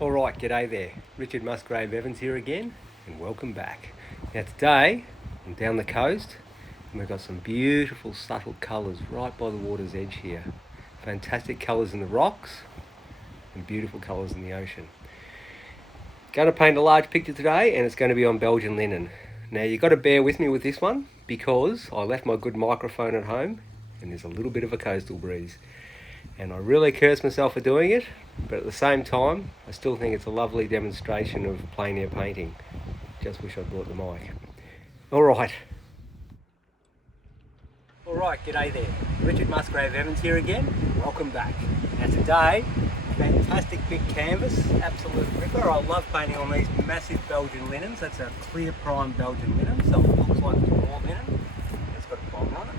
Alright, g'day there. Richard MUSGRAVE-EVANS here again, and welcome back. Now today, I'm down the coast, and we've got some beautiful subtle colours right by the water's edge here. Fantastic colours in the rocks, and beautiful colours in the ocean. Going to paint a large picture today, and it's going to be on Belgian linen. Now you've got to bear with me with this one, because I left my good microphone at home, and there's a little bit of a coastal breeze. And I really curse myself for doing it, but at the same time, I still think it's a lovely demonstration of plein air painting. Just wish I'd brought the mic. Alright, g'day there. Richard MUSGRAVE-EVANS here again. Welcome back. Now today, fantastic big canvas, absolute ripper. I love painting on these massive Belgian linens. That's a clear prime Belgian linen, so it looks like raw linen. It's got a bong on it.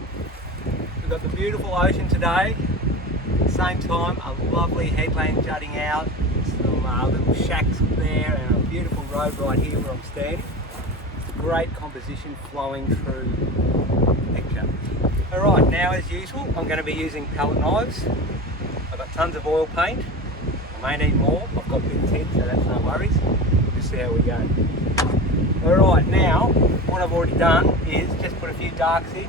We've got the beautiful ocean today. At the same time, a lovely headland jutting out, some little shacks there, and a beautiful road right here where I'm standing. Great composition flowing through the picture. Alright, now as usual, I'm going to be using palette knives. I've got tons of oil paint. I may need more. I've got big tint, so that's no worries. We'll just see how we go. Alright, now, what I've already done is just put a few darks in.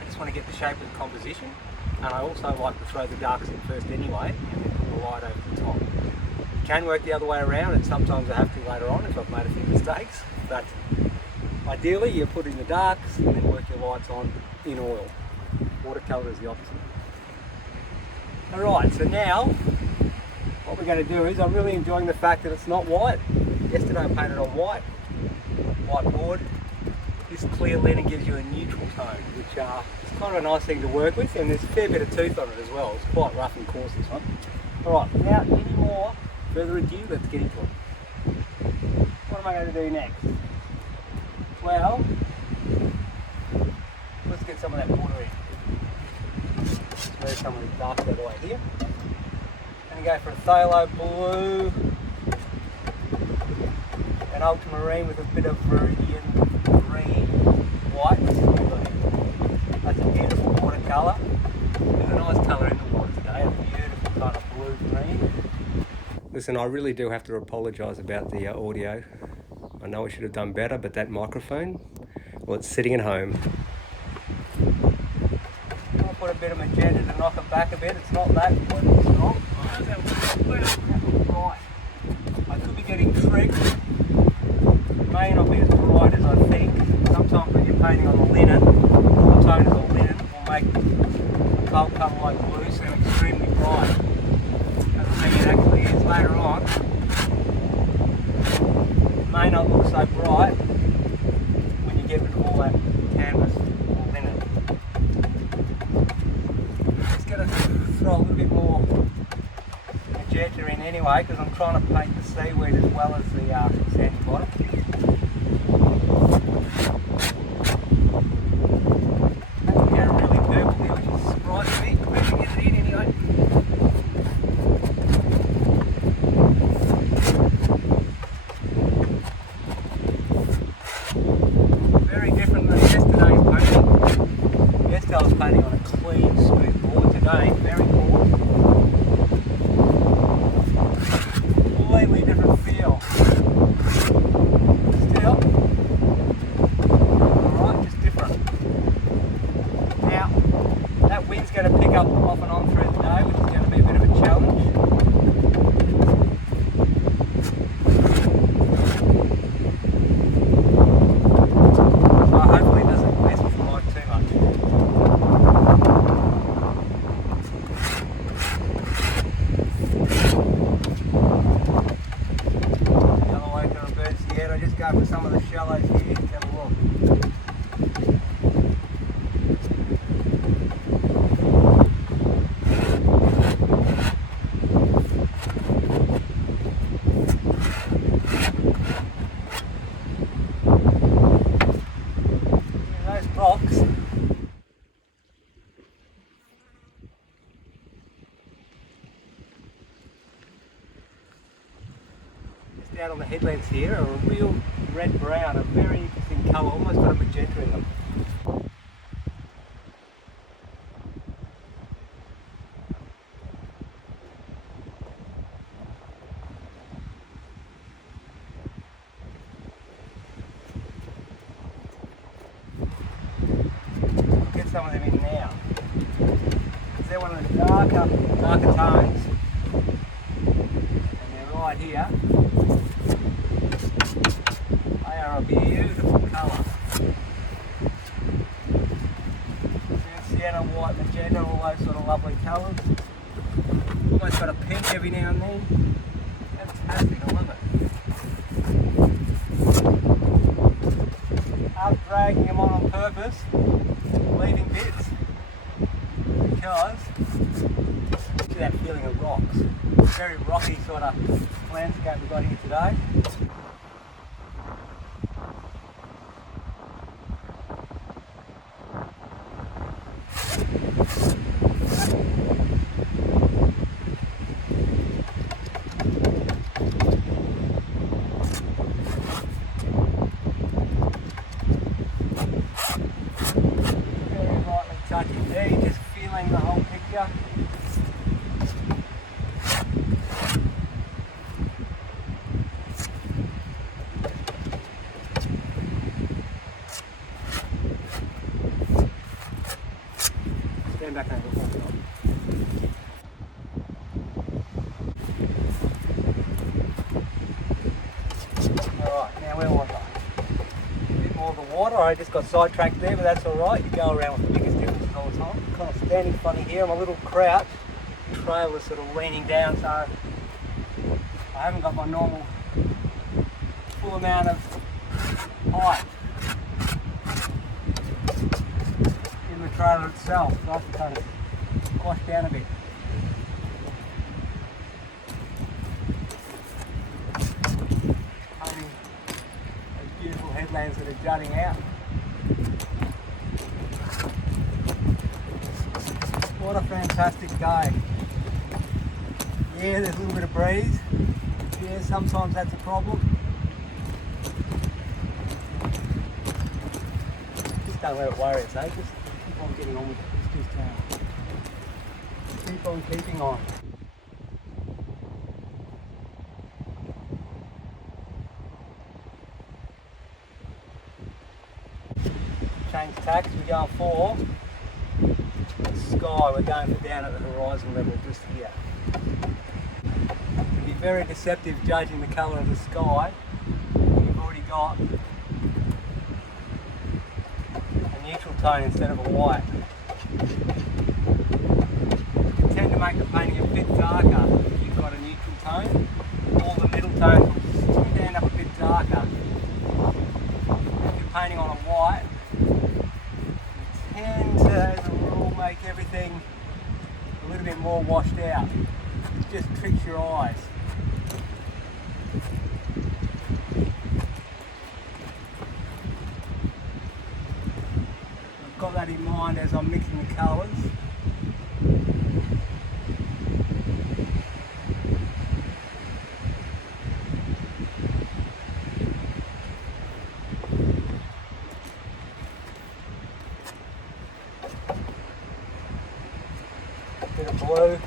I just want to get the shape of the composition. And I also like to throw the darks in first anyway, and then put the light over the top. You can work the other way around, and sometimes I have to later on if I've made a few mistakes, but ideally you put in the darks and then work your lights on in oil. Watercolour is the opposite. Alright, so now what we're going to do is, I'm really enjoying the fact that it's not white. Yesterday I painted on white board. This clear linen gives you a neutral tone, which is kind of a nice thing to work with, and there's a fair bit of tooth on it as well. It's quite rough and coarse, this one. Alright, without any more further ado, let's get into it. What am I going to do next? Well, let's get some of that water in. Let's move some of the dark out of the way here. I'm going to go for a phthalo blue, an ultramarine with a bit of viridian green, white. That's a beautiful watercolour. There's a nice colour in the water today, a beautiful kind of blue-green. Listen, I really do have to apologise about the audio. I know I should have done better, but that microphone, well, it's sitting at home. I'll put a bit of magenta to knock it back a bit. It's not that strong. Right. I could be getting tricked. It may not be as bright as I think. Sometimes when you're painting on the linen, the tone of the linen will make a cold colour like blue sound extremely bright. Doesn't mean it actually is later on. It may not look so bright when you get rid of all that canvas or linen. I'm just going to throw a little bit more magenta in anyway, because I'm trying to paint the seaweed as well as the sandy bottom. Very different than yesterday's painting. Yesterday I was painting on a clean, smooth board. Today, very coarse. Completely different feel. Still, alright, just different. Now, that wind's going to pick up off and on through the day, which is going to be a bit of a challenge. So hopefully it doesn't mess with the light too much. The other way to reverse the head, I just go for some of the shallows here. Let's have a look. Rocks. Just out on the headlands here, a real red brown, a very interesting colour, almost got a magenta in them. some of them in now. They're one of the darker tones, and they're right here. They are a beautiful colour. Sienna, white, magenta, all those sort of lovely colours. Almost got a pink every now and then. Fantastic, I love it. I'm dragging them on purpose, leaving bits, because look at that feeling of rocks. Very rocky sort of landscape we've got here today. Touching there, just feeling the whole picture. Stand back over the wall. Alright, now where was I? A bit more of the water. I just got sidetracked there, but that's alright. You go around with the biggest difference all the time. Kind of standing funny here. I'm a little crouched. The trail is sort of leaning down, so I haven't got my normal full amount of height in the trailer itself. So I have to kind of squash down a bit. Painting those beautiful headlands that are jutting out. What a fantastic day. Yeah, there's a little bit of breeze. Yeah, sometimes that's a problem. Just don't let it worry us, eh? Just keep on getting on with it. Just keep on keeping on. Change tacks, we're going for sky. We're going for down at the horizon level just here. It can be very deceptive judging the colour of the sky. You've already got a neutral tone instead of a white. You tend to make the painting a bit darker if you've got a neutral tone. All the middle tones will stand up a bit darker. If you're painting on a white, tend to, as a rule, make everything a little bit more washed out. It just tricks your eyes. I've got that in mind as I'm mixing the colours. Bit of blue,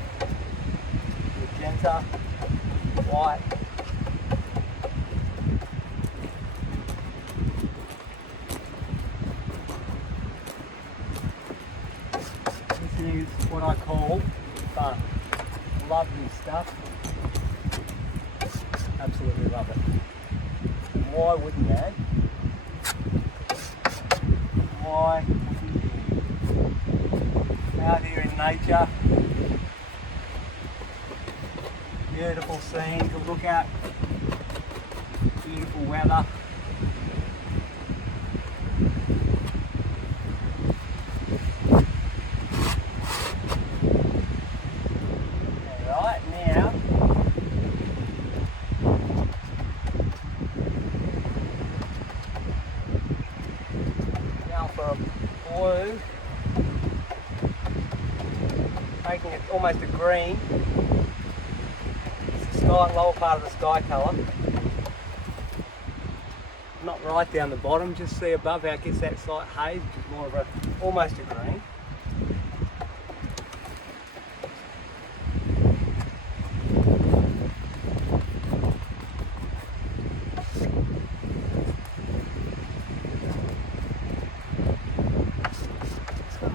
magenta, white. This is what I call fun. Love this stuff. Absolutely love it. And why wouldn't you? Why wouldn't you? Out here in nature. Beautiful scene to look at. Beautiful weather. Alright, now for a blue. Making it almost a green. It's the sky, lower part of the sky colour. Not right down the bottom, just see above how it gets that slight haze, which is more of a, almost a green. Just gonna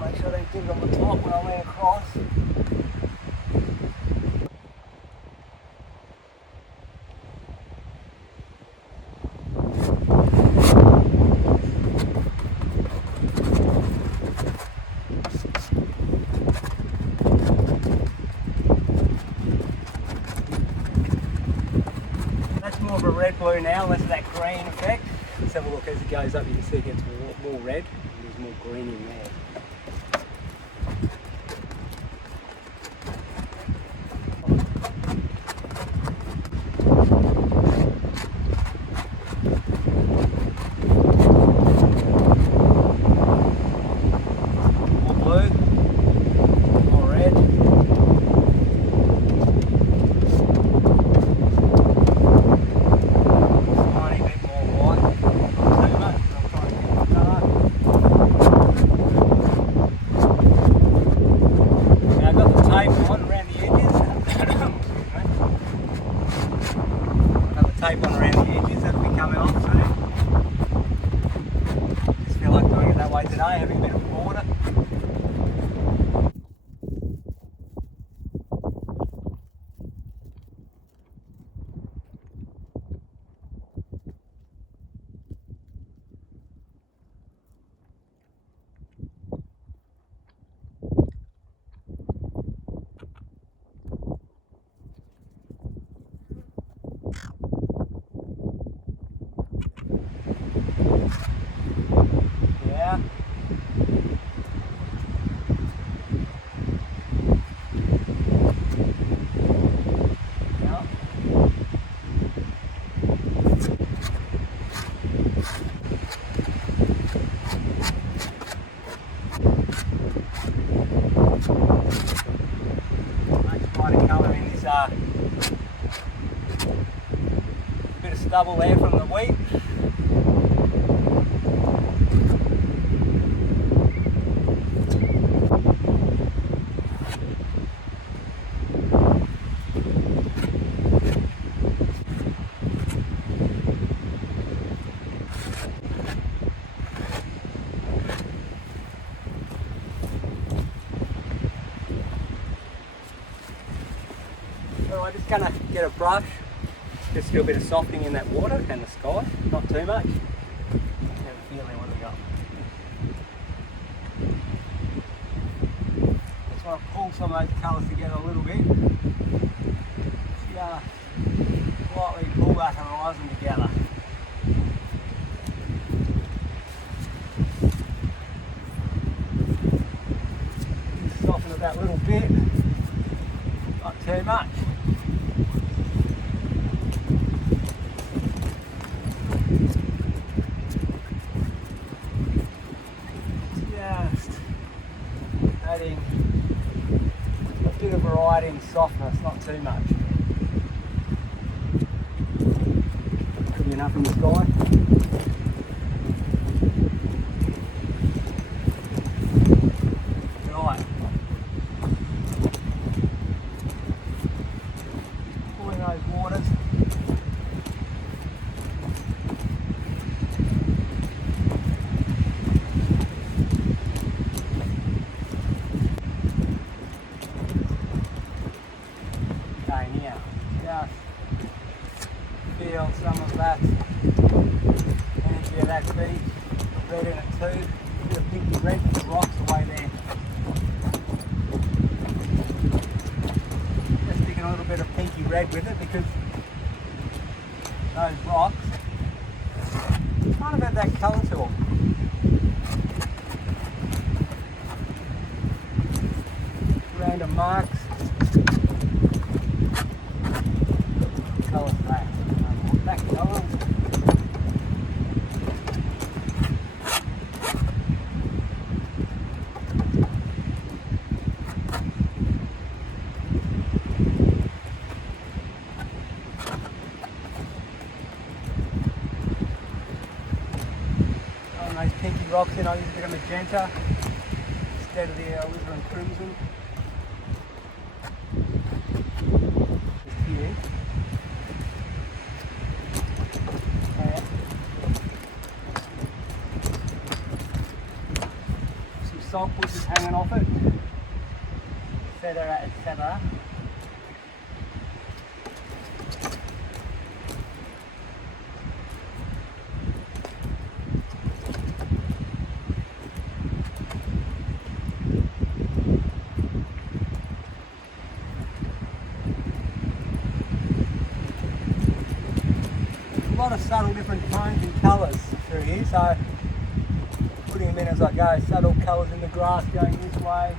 of a red blue now, less of that green effect. Let's have a look as it goes up. You can see it gets more red, and there's more green in there. Tape on around the edges, that'll be coming off soon. Just feel like doing it that way today, having a bit of water. Yeah. Yeah. Nice brighter colour in this bit of stubble there from the wheat. So I'm just going to get a brush, just do a bit of softening in that water and the sky, not too much. Have a feeling what we got. Just want to pull some of those colours together a little bit. Just slightly pull that horizon together. Just soften it that little bit, not too much. Adding a bit of variety and softness, not too much. Could be enough in the sky. Right. Pulling those waters. Just feel some of that energy of that bead, red in it too. A bit of pinky red with the rocks away there. Just sticking a little bit of pinky red with it because those rocks kind of have that colour to them. Random marks. Colour black. Black colour. Those pinky rocks in, I use a bit of magenta instead of the alizarin crimson. Just here. Some salt bushes hanging off it, etc. etc. lot of subtle different tones and colours through here, so putting them in as I go, subtle colours in the grass going this way.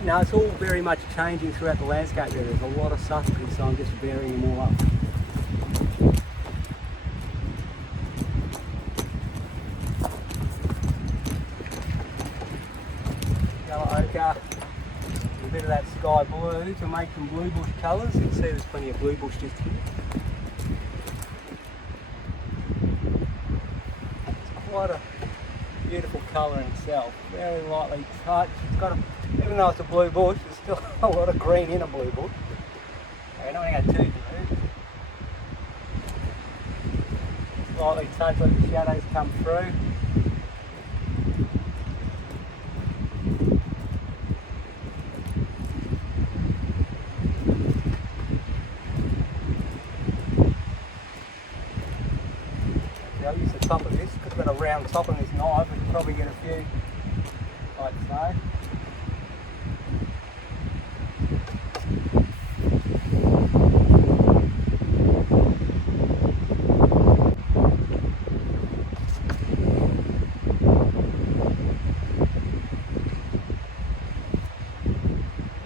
You know, it's all very much changing throughout the landscape there. There's a lot of subtleties, so I'm just varying them all up. Yellow ochre, a bit of that sky blue to make some blue bush colours. You can see there's plenty of blue bush just here. It's quite a beautiful colour in itself, very lightly touched. It's got a, even though it's a blue bush, there's still a lot of green in a blue bush. Okay, not going to go too blue. Slightly touched, let the shadows come through. I'll use the top of this, because I've got a round top on this knife, we can probably get a few, like so.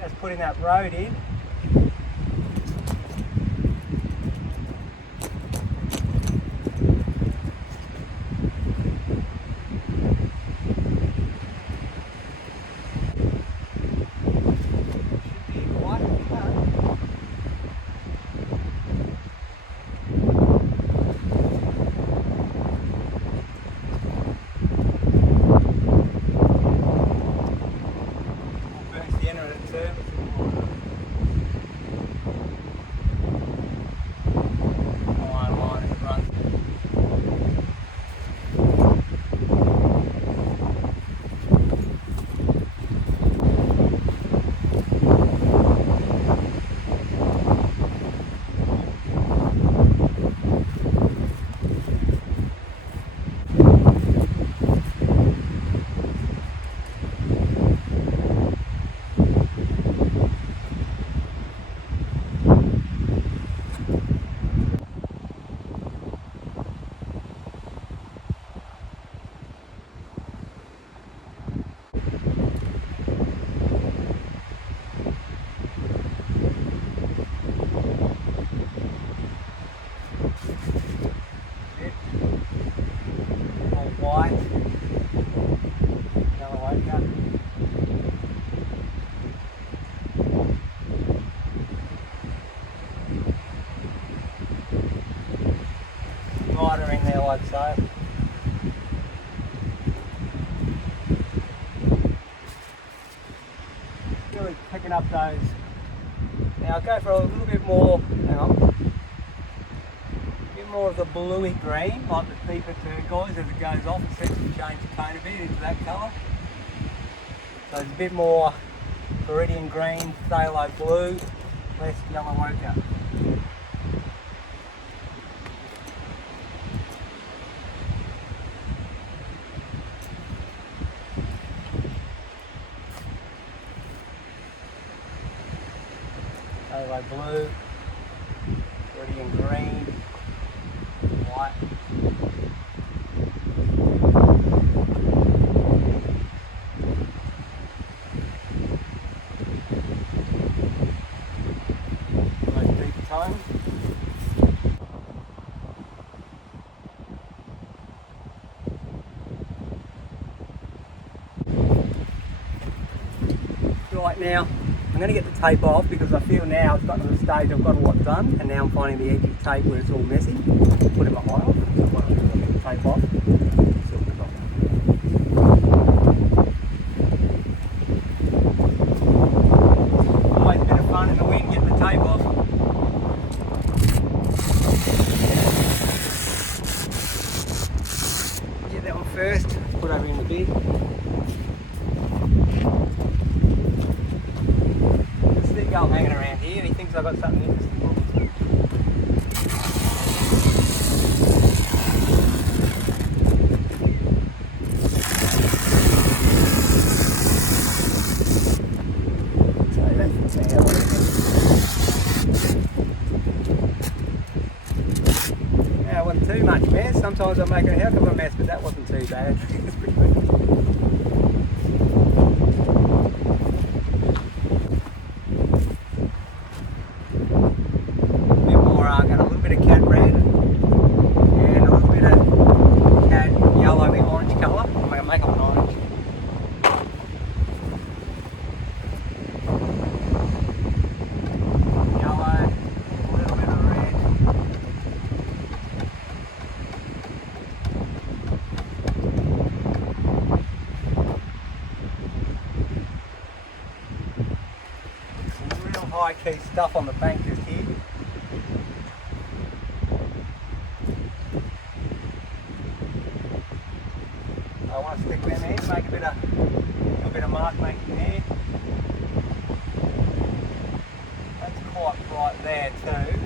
Just putting that road in. White, yellow ochre. Lighter in there like so. Really picking up those. Now I'll go for a little bit more, hang on. More of the bluey green, like the deeper turquoise as it goes off. It seems to change the tone a bit into that colour. So it's a bit more viridian green, phthalo blue, less yellow ochre. Phthalo blue, viridian green, white. Nice deep tone. Right now, I'm going to get the tape off because I feel now it's gotten to the stage I've got a lot done, and now I'm finding the edge of the tape where it's all messy. Put it behind off, so I'm going to get the tape off. Always a bit of fun in the wind getting the tape off. Get that one first, put over in the bin. Seagull hanging around here and he thinks I've got something interesting for him. So that's the sometimes I make a heck of a mess, but that wasn't too bad. It's pretty good. Got a little bit of cad red and a little bit of cad yellow in orange colour. I'm going to make up an orange. Yellow, a little bit of red. Some real high key stuff on the bank just here. I want to stick them in, make a little bit of mark making there. That's quite bright there too.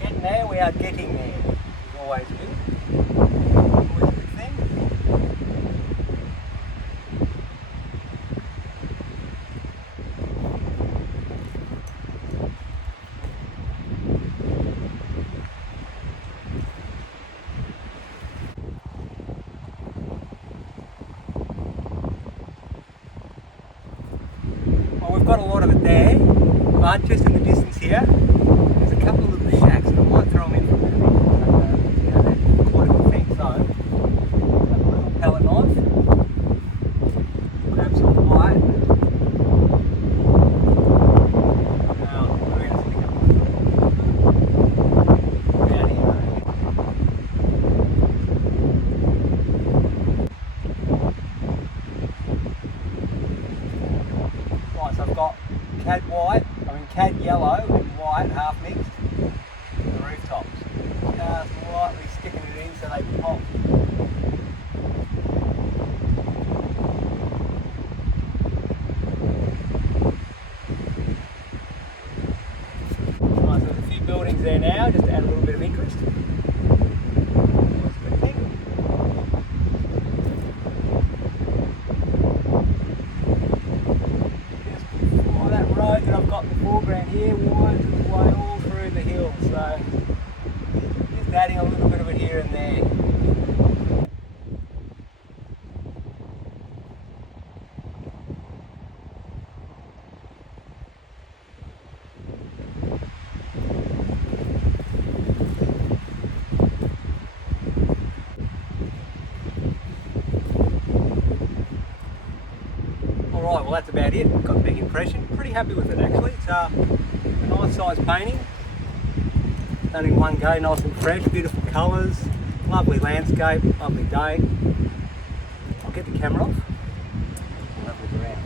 Getting there, we are getting there. As always good. Well, we've got a lot of it there, but just in the distance here, there's a couple of little shacks, and I might throw them in for a bit of it. You know, they're quite a good thing. So, have a little palette knife, grab some white. Now, we're going to stick up down here. Right, so I've got cad yellow and white half mixed in the rooftops. Just lightly sticking it in so they pop. Right, so there's a few buildings there now, just to add a little bit of interest. That I've got in the foreground here winds its way all through the hill, so just adding a little bit of it here and there. Alright, well that's about it. Got a big impression. Pretty happy with it actually. It's a nice size painting. Done in one go, nice and fresh, beautiful colours, lovely landscape, lovely day. I'll get the camera off. We'll have a look around.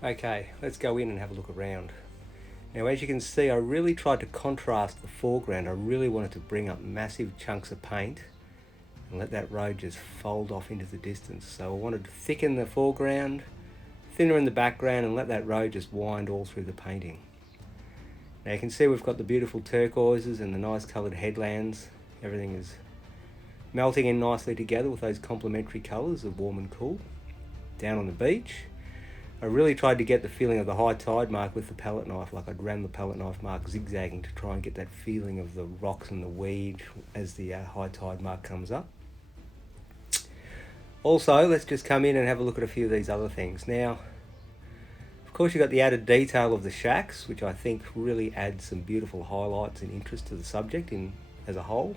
Okay, let's go in and have a look around. Now as you can see, I really tried to contrast the foreground. I really wanted to bring up massive chunks of paint and let that road just fold off into the distance. So I wanted to thicken the foreground, thinner in the background, and let that road just wind all through the painting. Now you can see we've got the beautiful turquoises and the nice coloured headlands. Everything is melting in nicely together with those complementary colours of warm and cool. Down on the beach, I really tried to get the feeling of the high tide mark with the palette knife, like I'd ran the palette knife mark zigzagging to try and get that feeling of the rocks and the weed as the high tide mark comes up. Also, let's just come in and have a look at a few of these other things. Now, of course you've got the added detail of the shacks, which I think really adds some beautiful highlights and interest to the subject as a whole.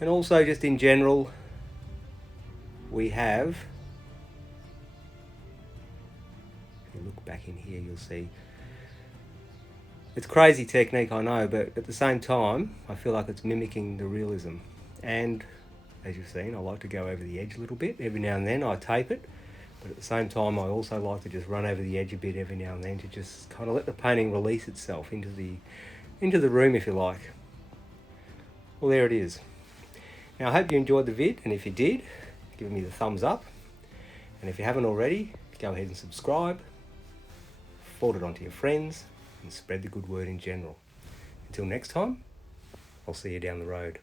And also just in general, we have, if you look back in here, you'll see it's crazy technique, I know, but at the same time I feel like it's mimicking the realism. And as you've seen, I like to go over the edge a little bit. Every now and then I tape it, but at the same time I also like to just run over the edge a bit every now and then to just kind of let the painting release itself into the into the room if you like. Well, there it is. Now I hope you enjoyed the vid, and if you did, give me the thumbs up. And if you haven't already, go ahead and subscribe, forward it on to your friends, and spread the good word in general. Until next time, I'll see you down the road.